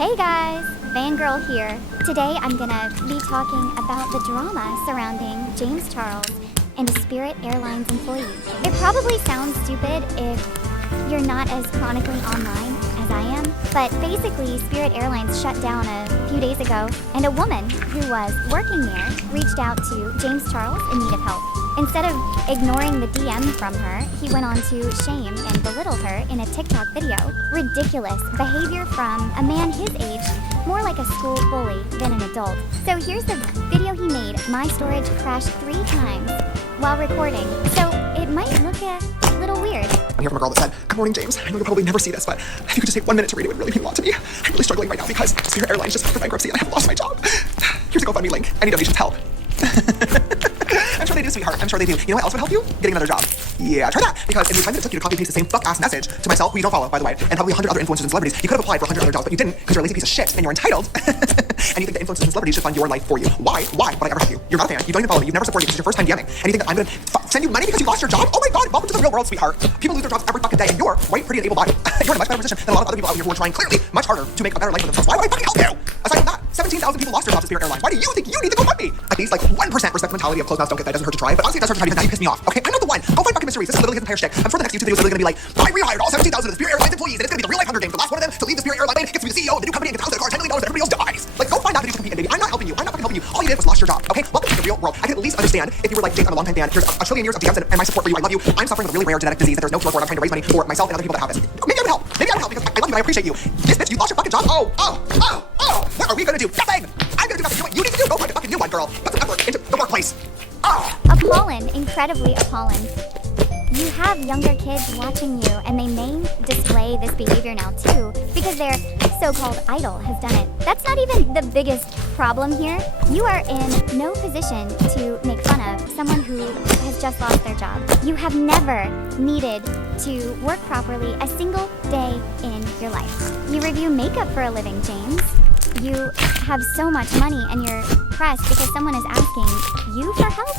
Hey guys, Fangirl here. Today I'm gonna be talking about the drama surrounding James Charles and a Spirit Airlines employee. It probably sounds stupid if you're not as chronically online as I am, but basically Spirit Airlines shut down a few days ago, and a woman who was working there reached out to James Charles in need of help. Instead of ignoring the DM from her, he went on to shame and belittle her in a TikTok video. Ridiculous behavior from a man his age, more like a school bully than an adult. So here's the video he made. My storage crashed 3 times while recording, so it might look a little weird. I'm here from a girl that said, "Good morning, James. I know you'll probably never see this, but if you could just take 1 minute to read it would really mean a lot to me. I'm really struggling right now because Spirit Airlines just filed for bankruptcy and I have lost my job. Here's a GoFundMe link. Any donations help." I'm sure they do, sweetheart. I'm sure they do. You know what else would help you? Getting another job. Yeah, try that. Because in the time that it took you to copy and paste the same fuck-ass message to myself, who you don't follow, by the way, and probably 100 other influencers and celebrities, you could have applied for 100 other jobs, but you didn't because you're a lazy piece of shit and you're entitled. And you think that influencers and celebrities should fund your life for you. Why? Why would I ever help you? You're not a fan. You don't even follow me. You've never supported me. This is your first time DMing. And you think that I'm going to send you money because you lost your job? Oh my god, welcome to the real world, sweetheart. People lose their jobs every fucking day, and you're white, pretty, and able-bodied. You're in a much better position than a lot of other people out here who are trying clearly much harder to make a better life for themselves. Why would I fucking help you? Aside from that, 17,000 people lost their jobs at Spirit Airlines. Why do you think you need to go fund me? At least like 1% respect the mentality of closed mouths don't get that. Doesn't hurt to try. But honestly, it does hurt to try because now you piss me off. Okay, I'm not the one. Go find fucking Mr. Reese. This is literally his entire shtick. I'm sure the next YouTube video is literally gonna be like, I rehired all 17,000 of the Spirit Airlines employees, and it's gonna be the real life Hunger Games. The last one of them to leave the Spirit Airline gets to be the CEO of the new company and gets a house in a car, $10 million, and everybody else dies. Like, go find that video to compete in, baby. I'm not helping you. I'm not fucking helping you. All you did was lost your job. Okay, welcome to the real world. I can at least understand if you were like, James, I'm a long time fan. Here's a trillion years of DMs and my support for you. I love you. I'm suffering with a really rare genetic disease that there's no cure for, and I'm trying to raise money for myself and other people that have this. Maybe I would help. Maybe I would help because I love you and I appreciate you. This bitch, you lost your fucking job. What are we gonna do? Nothing. I'm gonna do nothing. You know what you need to do? Go find a fucking new one, girl. Put some effort into the workplace. Appalling, incredibly appalling. You have younger kids watching you, and they may display this behavior now too, because their so-called idol has done it. That's not even the biggest problem here. You are in no position to make fun of someone who has just lost their job. You have never needed to work properly a single day in your life. You review makeup for a living, James. You have so much money and you're pressed because someone is asking you for help?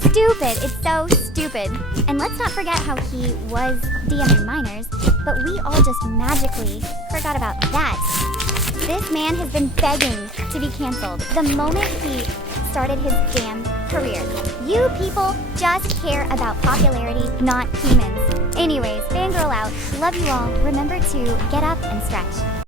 Stupid. It's so stupid. And let's not forget how he was DMing minors, but we all just magically forgot about that. This man has been begging to be canceled the moment he started his damn career. You people just care about popularity, not humans. Anyways, fangirl out. Love you all. Remember to get up and stretch.